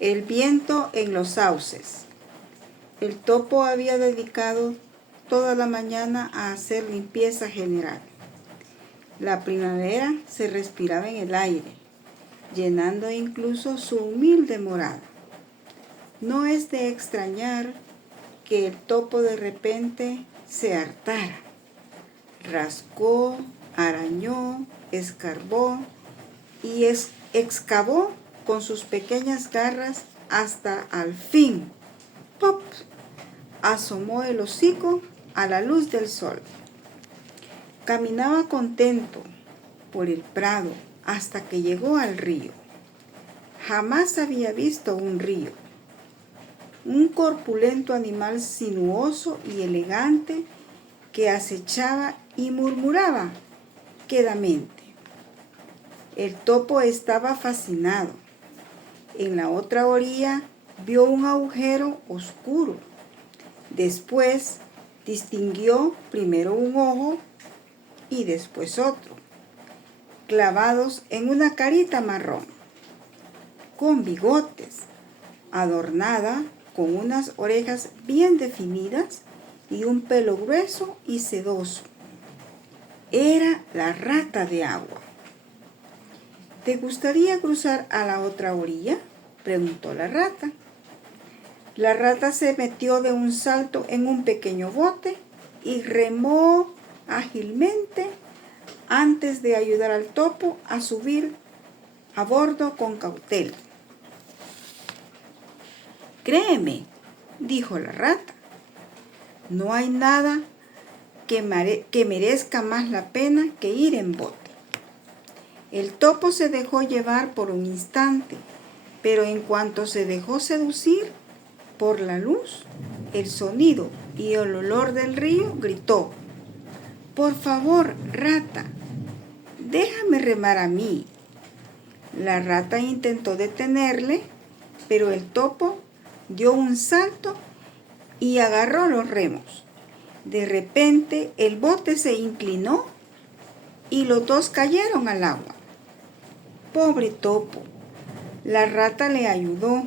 El viento en los sauces. El topo había dedicado toda la mañana a hacer limpieza general. La primavera se respiraba en el aire, llenando incluso su humilde morada. No es de extrañar que el topo de repente se hartara. Rascó, arañó, escarbó y excavó con sus pequeñas garras hasta al fin, ¡pop!, asomó el hocico a la luz del sol. Caminaba contento por el prado hasta que llegó al río. Jamás había visto un río. Un corpulento animal sinuoso y elegante que acechaba y murmuraba quedamente. El topo estaba fascinado. En la otra orilla vio un agujero oscuro. Después distinguió primero un ojo y después otro, clavados en una carita marrón, con bigotes, adornada con unas orejas bien definidas y un pelo grueso y sedoso. Era la rata de agua. ¿Te gustaría cruzar a la otra orilla?, preguntó la rata. La rata se metió de un salto en un pequeño bote y remó ágilmente antes de ayudar al topo a subir a bordo con cautela. Créeme, dijo la rata, no hay nada que merezca más la pena que ir en bote. El topo se dejó llevar por un instante, pero en cuanto se dejó seducir por la luz, el sonido y el olor del río, gritó: «Por favor, rata, déjame remar a mí». La rata intentó detenerle, pero el topo dio un salto y agarró los remos. De repente el bote se inclinó y los dos cayeron al agua. Pobre topo, la rata le ayudó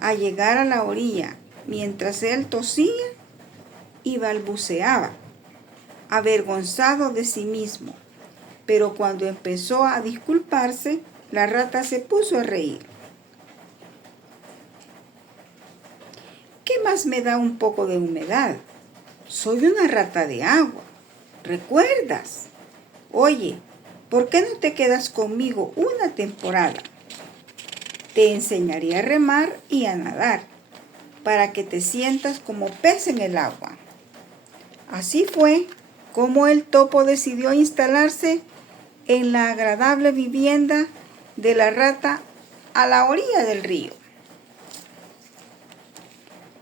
a llegar a la orilla mientras él tosía y balbuceaba, avergonzado de sí mismo. Pero cuando empezó a disculparse, la rata se puso a reír. ¿Qué más me da un poco de humedad? Soy una rata de agua, ¿recuerdas? Oye, ¿por qué no te quedas conmigo una temporada? Te enseñaré a remar y a nadar, para que te sientas como pez en el agua. Así fue como el topo decidió instalarse en la agradable vivienda de la rata a la orilla del río.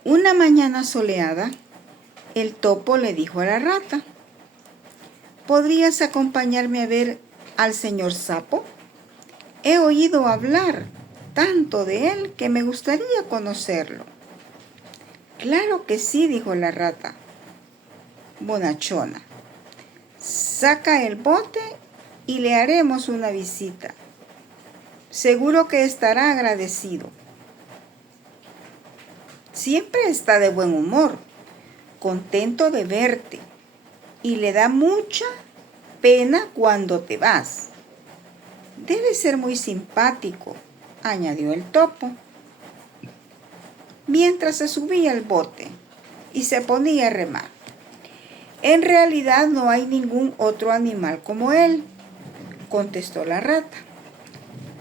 Una mañana soleada, el topo le dijo a la rata: ¿podrías acompañarme a ver al señor sapo? He oído hablar tanto de él que me gustaría conocerlo. Claro que sí, dijo la rata bonachona. Saca el bote y le haremos una visita. Seguro que estará agradecido. Siempre está de buen humor, contento de verte, y le da mucha pena cuando te vas. Debe ser muy simpático, añadió el topo, mientras se subía al bote y se ponía a remar. En realidad no hay ningún otro animal como él, contestó la rata.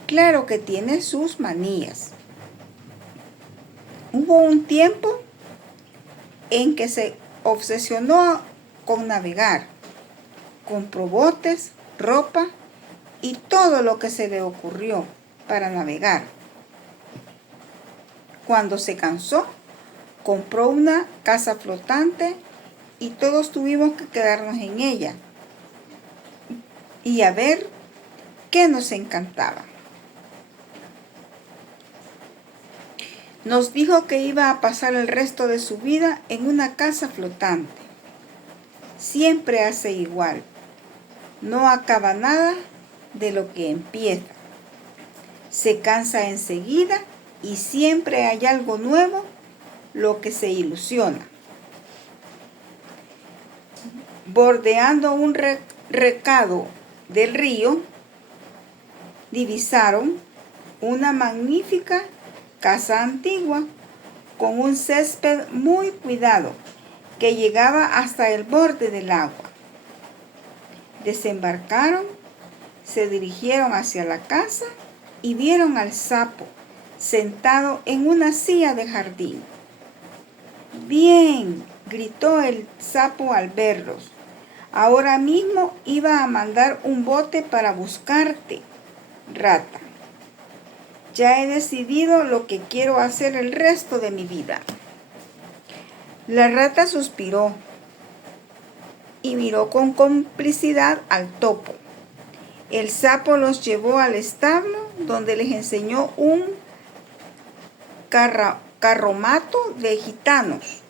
Claro que tiene sus manías. Hubo un tiempo en que se obsesionó con navegar. Compró botes, ropa y todo lo que se le ocurrió para navegar. Cuando se cansó, compró una casa flotante y todos tuvimos que quedarnos en ella y a ver qué nos encantaba. Nos dijo que iba a pasar el resto de su vida en una casa flotante. Siempre hace igual. No acaba nada de lo que empieza. Se cansa enseguida y siempre hay algo nuevo, lo que se ilusiona. Bordeando un recado del río, divisaron una magnífica casa antigua con un césped muy cuidado que llegaba hasta el borde del agua. Desembarcaron, se dirigieron hacia la casa y vieron al sapo sentado en una silla de jardín. «Bien», gritó el sapo al verlos. «Ahora mismo iba a mandar un bote para buscarte, rata. Ya he decidido lo que quiero hacer el resto de mi vida». La rata suspiró y miró con complicidad al topo. El sapo los llevó al establo, donde les enseñó un carromato de gitanos,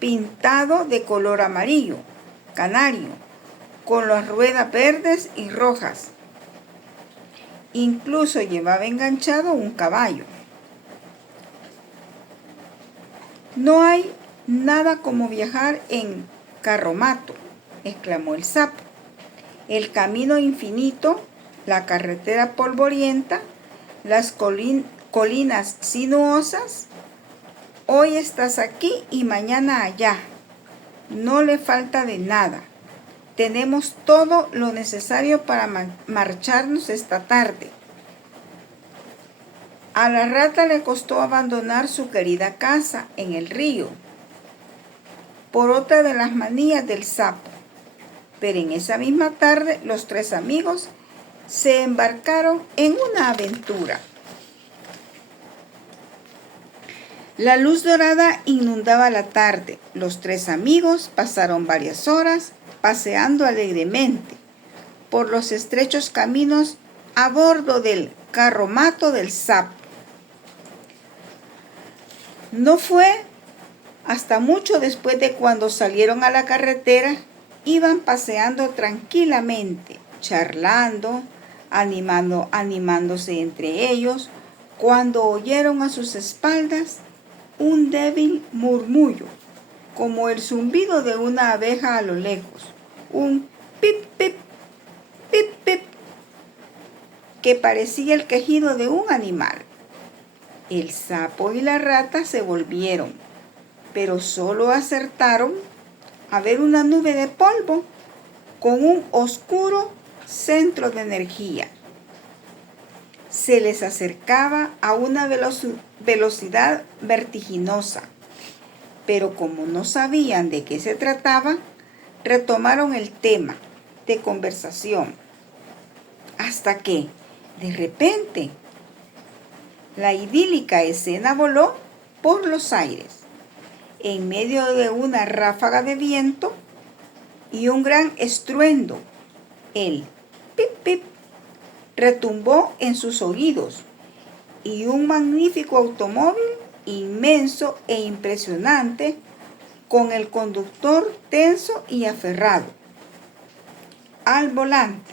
pintado de color amarillo, canario, con las ruedas verdes y rojas. Incluso llevaba enganchado un caballo. «No hay nada como viajar en carromato», exclamó el sapo. «El camino infinito, la carretera polvorienta, las colinas sinuosas. Hoy estás aquí y mañana allá. No le falta de nada. Tenemos todo lo necesario para marcharnos esta tarde». A la rata le costó abandonar su querida casa en el río por otra de las manías del sapo, pero en esa misma tarde los tres amigos se embarcaron en una aventura. La luz dorada inundaba la tarde. Los tres amigos pasaron varias horas paseando alegremente por los estrechos caminos a bordo del carromato del sapo. No fue hasta mucho después de cuando salieron a la carretera, iban paseando tranquilamente, charlando, animándose entre ellos, cuando oyeron a sus espaldas un débil murmullo, como el zumbido de una abeja a lo lejos, un pip, pip, pip, pip, que parecía el quejido de un animal. El sapo y la rata se volvieron, pero solo acertaron a ver una nube de polvo con un oscuro centro de energía. Se les acercaba a una velocidad vertiginosa, pero como no sabían de qué se trataba, retomaron el tema de conversación, hasta que, de repente, la idílica escena voló por los aires. En medio de una ráfaga de viento y un gran estruendo, el pip pip retumbó en sus oídos y un magnífico automóvil inmenso e impresionante, con el conductor tenso y aferrado al volante,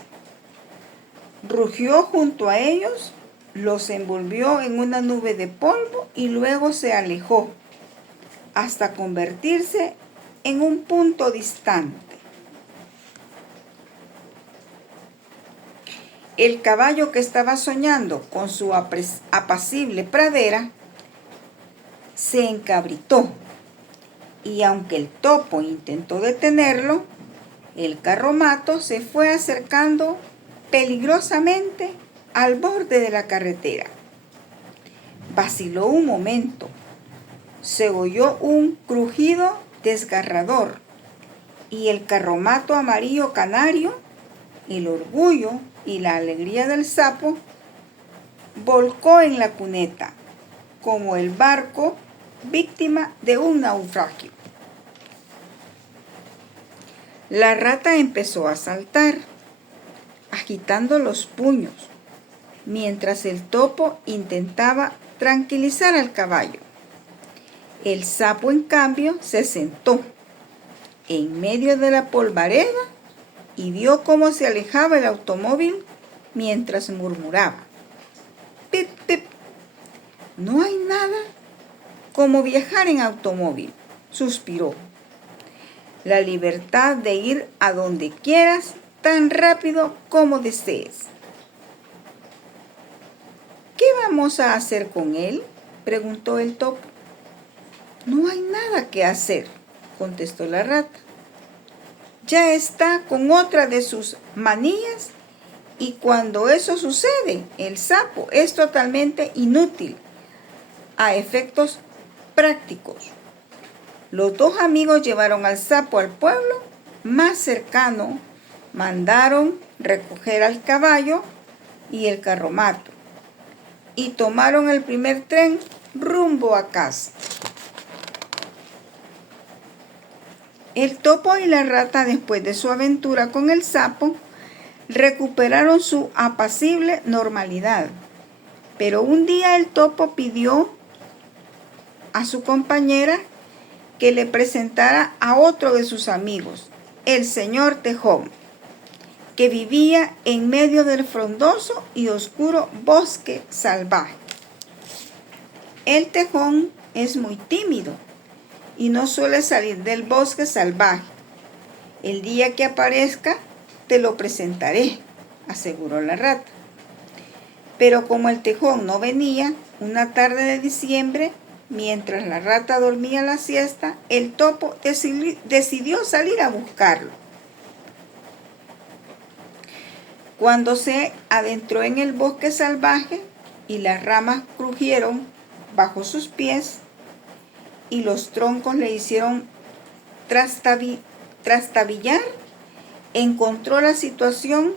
rugió junto a ellos, los envolvió en una nube de polvo y luego se alejó hasta convertirse en un punto distante. El caballo, que estaba soñando con su apacible pradera, se encabritó, y aunque el topo intentó detenerlo, el carromato se fue acercando peligrosamente al borde de la carretera. Vaciló un momento, se oyó un crujido desgarrador y el carromato amarillo canario, el orgullo y la alegría del sapo, volcó en la cuneta, como el barco víctima de un naufragio. La rata empezó a saltar, agitando los puños, mientras el topo intentaba tranquilizar al caballo. El sapo, en cambio, se sentó en medio de la polvareda y vio cómo se alejaba el automóvil mientras murmuraba: «Pip, pip, No hay nada como viajar en automóvil, suspiró. La libertad de ir a donde quieras, tan rápido como desees. ¿Qué vamos a hacer con él?, preguntó el topo. No hay nada que hacer, contestó la rata. Ya está con otra de sus manías y cuando eso sucede, el sapo es totalmente inútil a efectos prácticos. Los dos amigos llevaron al sapo al pueblo más cercano, mandaron recoger al caballo y el carromato y tomaron el primer tren rumbo a casa. El topo y la rata, después de su aventura con el sapo, recuperaron su apacible normalidad. Pero un día el topo pidió a su compañera que le presentara a otro de sus amigos, el señor Tejón, que vivía en medio del frondoso y oscuro bosque salvaje. El Tejón es muy tímido y no suele salir del bosque salvaje. El día que aparezca, te lo presentaré, aseguró la rata. Pero como el Tejón no venía, una tarde de diciembre, mientras la rata dormía la siesta, el topo decidió salir a buscarlo. Cuando se adentró en el bosque salvaje y las ramas crujieron bajo sus pies y los troncos le hicieron trastabillar, encontró la situación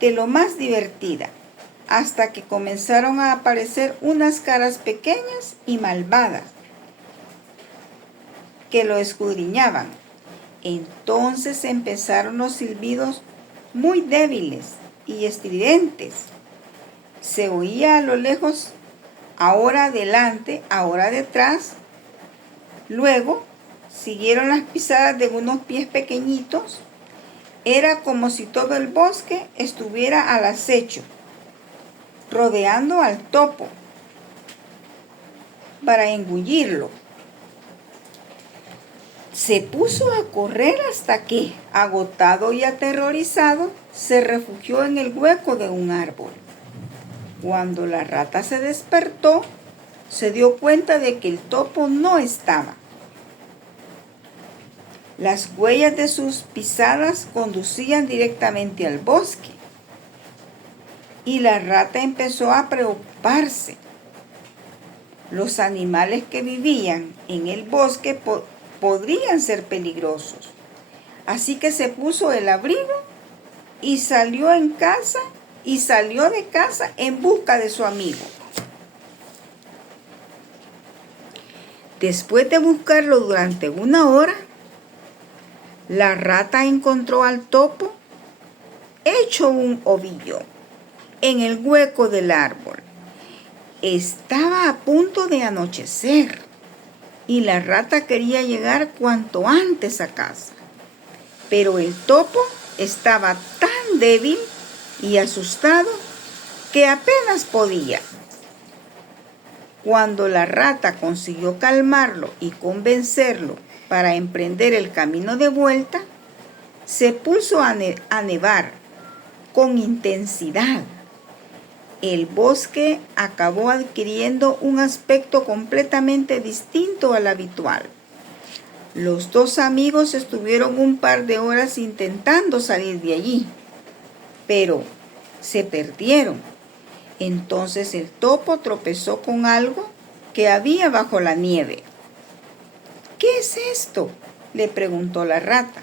de lo más divertida, hasta que comenzaron a aparecer unas caras pequeñas y malvadas que lo escudriñaban. Entonces empezaron los silbidos muy débiles y estridentes. Se oía a lo lejos, ahora adelante, ahora detrás. Luego siguieron las pisadas de unos pies pequeñitos. Era como si todo el bosque estuviera al acecho, rodeando al topo para engullirlo. Se puso a correr hasta que, agotado y aterrorizado, se refugió en el hueco de un árbol. Cuando la rata se despertó, se dio cuenta de que el topo no estaba. Las huellas de sus pisadas conducían directamente al bosque y la rata empezó a preocuparse. Los animales que vivían en el bosque podrían ser peligrosos. Así que se puso el abrigo y salió de casa en busca de su amigo. Después de buscarlo durante una hora, la rata encontró al topo hecho un ovillo en el hueco del árbol. Estaba a punto de anochecer y la rata quería llegar cuanto antes a casa. Pero el topo estaba tan débil y asustado que apenas podía. Cuando la rata consiguió calmarlo y convencerlo para emprender el camino de vuelta, se puso a nevar con intensidad. El bosque acabó adquiriendo un aspecto completamente distinto al habitual. Los dos amigos estuvieron un par de horas intentando salir de allí, pero se perdieron. Entonces el topo tropezó con algo que había bajo la nieve. ¿Qué es esto?, le preguntó la rata.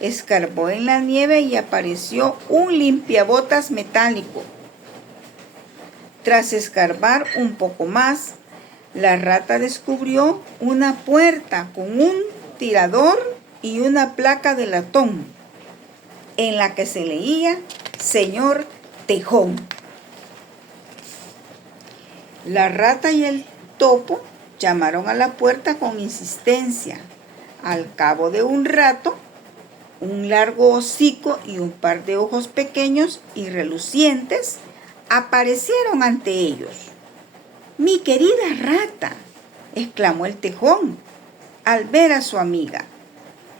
Escarbó en la nieve y apareció un limpiabotas metálico. Tras escarbar un poco más, la rata descubrió una puerta con un tirador y una placa de latón, en la que se leía Señor Tejón. La rata y el topo llamaron a la puerta con insistencia. Al cabo de un rato, un largo hocico y un par de ojos pequeños y relucientes aparecieron ante ellos. «Mi querida rata», exclamó el tejón al ver a su amiga.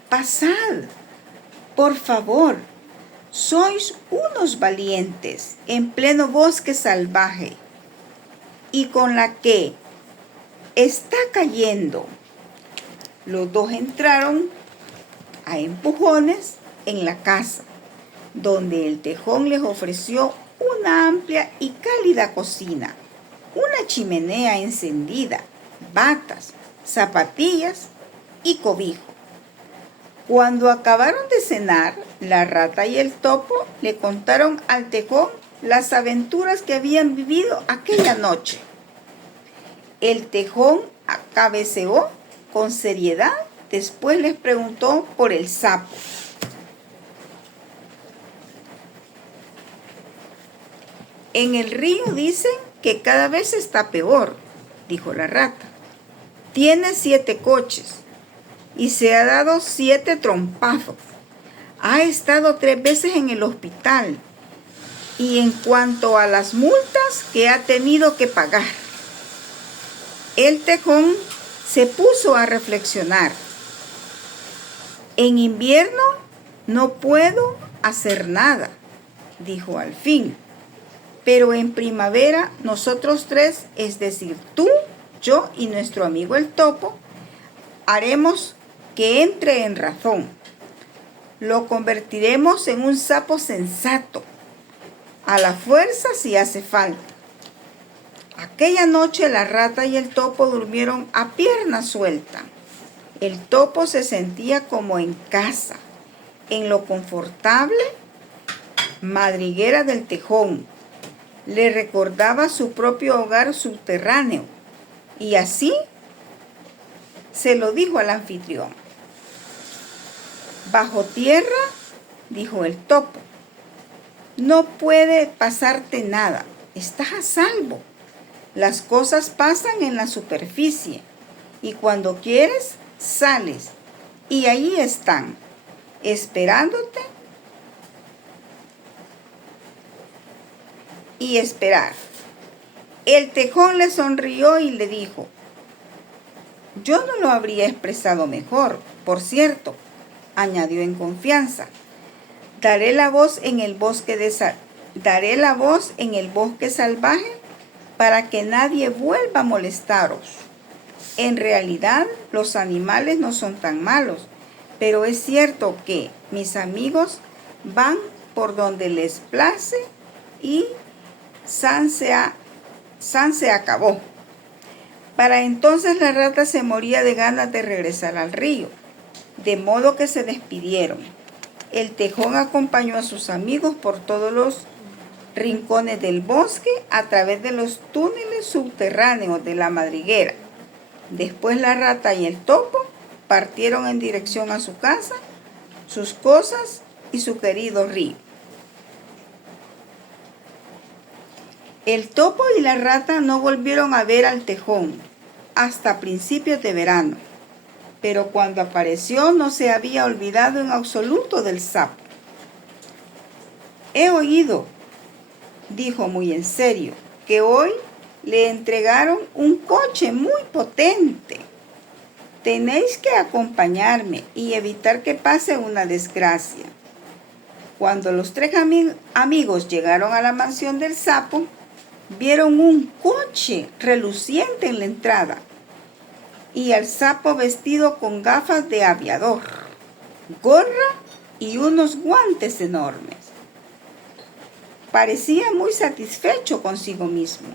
«Pasad, por favor, sois unos valientes en pleno bosque salvaje y con la que está cayendo». Los dos entraron a empujones en la casa, donde el tejón les ofreció una amplia y cálida cocina, una chimenea encendida, batas, zapatillas y cobijo. Cuando acabaron de cenar, la rata y el topo le contaron al tejón las aventuras que habían vivido aquella noche. El tejón cabeceó con seriedad, después les preguntó por el sapo. «En el río dicen que cada vez está peor», dijo la rata. «Tiene 7 coches y se ha dado 7 trompazos. Ha estado 3 veces en el hospital. Y en cuanto a las multas que ha tenido que pagar». El tejón se puso a reflexionar. «En invierno no puedo hacer nada», dijo al fin. «Pero en primavera nosotros 3, es decir, tú, yo y nuestro amigo el topo, haremos que entre en razón. Lo convertiremos en un sapo sensato, a la fuerza si hace falta». Aquella noche la rata y el topo durmieron a pierna suelta. El topo se sentía como en casa, en lo confortable madriguera del tejón. Le recordaba su propio hogar subterráneo y así se lo dijo al anfitrión. «Bajo tierra», dijo el topo, «no puede pasarte nada, estás a salvo. Las cosas pasan en la superficie y cuando quieres sales y allí están, esperándote y esperar». El tejón le sonrió y le dijo: «Yo no lo habría expresado mejor. Por cierto», añadió en confianza, daré la voz en el bosque salvaje para que nadie vuelva a molestaros. En realidad, los animales no son tan malos, pero es cierto que mis amigos van por donde les place y san se acabó». Para entonces la rata se moría de ganas de regresar al río, de modo que se despidieron. El tejón acompañó a sus amigos por todos los rincones del bosque, a través de los túneles subterráneos de la madriguera. Después la rata y el topo partieron en dirección a su casa, sus cosas y su querido río. El topo y la rata no volvieron a ver al tejón hasta principios de verano, pero cuando apareció no se había olvidado en absoluto del sapo. «He oído», dijo muy en serio, «que hoy le entregaron un coche muy potente. Tenéis que acompañarme y evitar que pase una desgracia». Cuando los 3 amigos llegaron a la mansión del sapo, vieron un coche reluciente en la entrada y al sapo vestido con gafas de aviador, gorra y unos guantes enormes. Parecía muy satisfecho consigo mismo,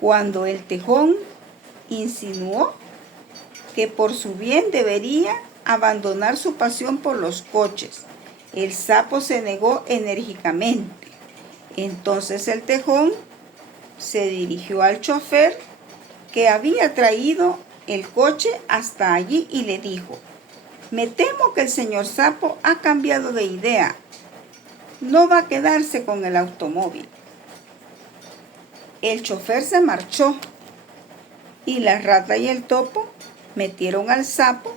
cuando el tejón insinuó que por su bien debería abandonar su pasión por los coches. El sapo se negó enérgicamente. Entonces el tejón se dirigió al chofer que había traído el coche hasta allí y le dijo: «Me temo que el señor sapo ha cambiado de idea. No va a quedarse con el automóvil». El chofer se marchó y la rata y el topo metieron al sapo,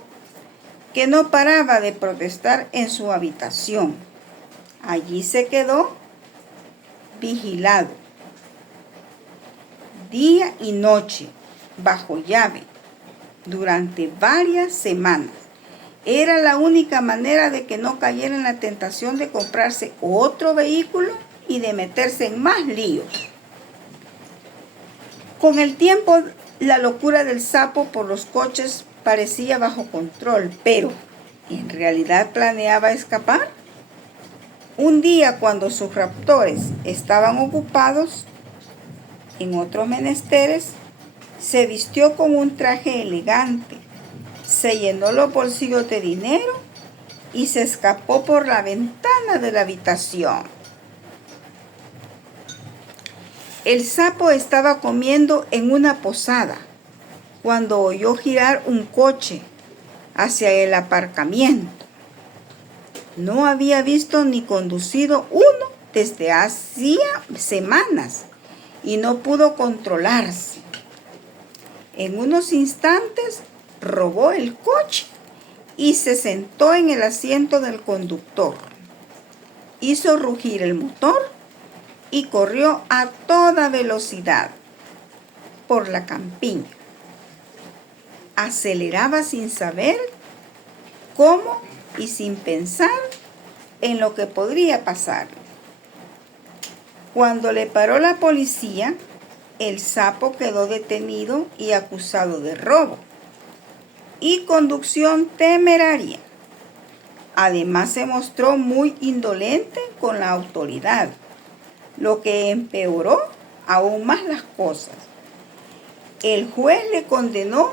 que no paraba de protestar, en su habitación. Allí se quedó vigilado día y noche, bajo llave, durante varias semanas. Era la única manera de que no cayera en la tentación de comprarse otro vehículo y de meterse en más líos. Con el tiempo, la locura del sapo por los coches parecía bajo control, pero ¿en realidad planeaba escapar? Un día, cuando sus raptores estaban ocupados en otros menesteres, se vistió con un traje elegante, se llenó los bolsillos de dinero y se escapó por la ventana de la habitación. El sapo estaba comiendo en una posada cuando oyó girar un coche hacia el aparcamiento. No había visto ni conducido uno desde hacía semanas y no pudo controlarse. En unos instantes robó el coche y se sentó en el asiento del conductor. Hizo rugir el motor y corrió a toda velocidad por la campiña. Aceleraba sin saber cómo y sin pensar en lo que podría pasar. Cuando le paró la policía, el sapo quedó detenido y acusado de robo y conducción temeraria. Además, se mostró muy indolente con la autoridad, lo que empeoró aún más las cosas. El juez le condenó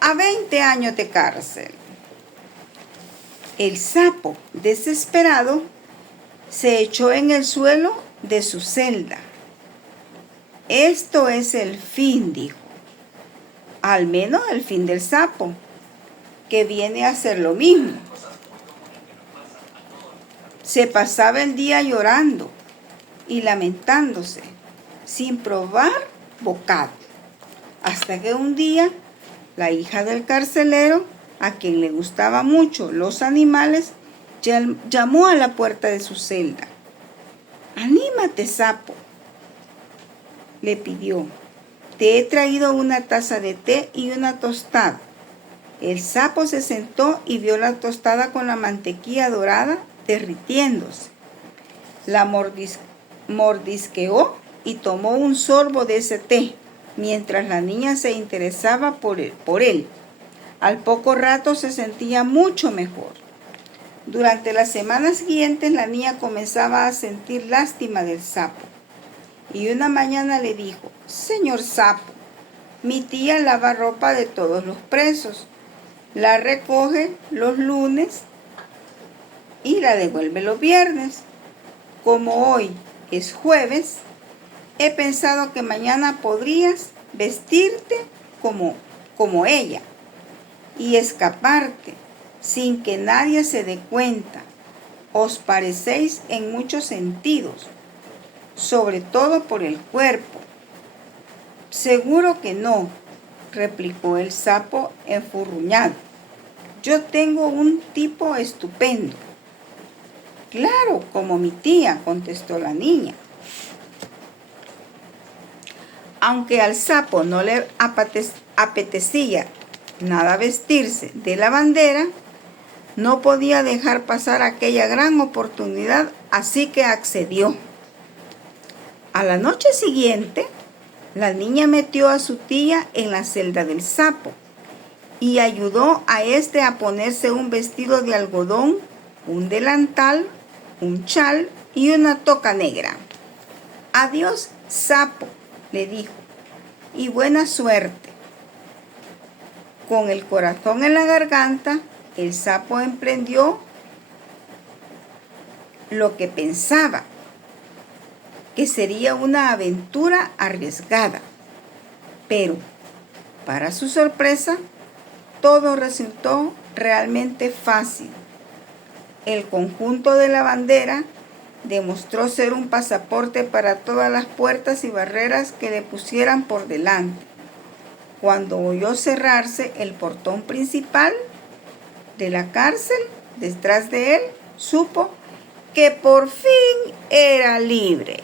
a 20 años de cárcel. El sapo, desesperado, se echó en el suelo de su celda. Esto es el fin, dijo. Al menos el fin del sapo, que viene a hacer lo mismo. Se pasaba el día llorando y lamentándose, sin probar bocado, hasta que un día la hija del carcelero, a quien le gustaban mucho los animales, llamó a la puerta de su celda. «Anímate, sapo», le pidió. «Te he traído una taza de té y una tostada». El sapo se sentó y vio la tostada con la mantequilla dorada derritiéndose. La mordisqueó y tomó un sorbo de ese té, mientras la niña se interesaba por él. Al poco rato se sentía mucho mejor. Durante las semanas siguientes, la niña comenzaba a sentir lástima del sapo. Y una mañana le dijo: «Señor sapo, mi tía lava ropa de todos los presos, la recoge los lunes y la devuelve los viernes. Como hoy es jueves, he pensado que mañana podrías vestirte como ella y escaparte sin que nadie se dé cuenta. Os parecéis en muchos sentidos, sobre todo por el cuerpo». «Seguro que no», replicó el sapo enfurruñado. «Yo tengo un tipo estupendo». «Claro, como mi tía», contestó la niña. Aunque al sapo no le apetecía nada vestirse de lavandera, no podía dejar pasar aquella gran oportunidad, así que accedió. A la noche siguiente, la niña metió a su tía en la celda del sapo y ayudó a éste a ponerse un vestido de algodón, un delantal, un chal y una toca negra. «Adiós, sapo», le dijo, «y buena suerte». Con el corazón en la garganta, el sapo emprendió lo que pensaba que sería una aventura arriesgada. Pero, para su sorpresa, todo resultó realmente fácil. El conjunto de la bandera demostró ser un pasaporte para todas las puertas y barreras que le pusieran por delante. Cuando oyó cerrarse el portón principal de la cárcel detrás de él, supo que por fin era libre.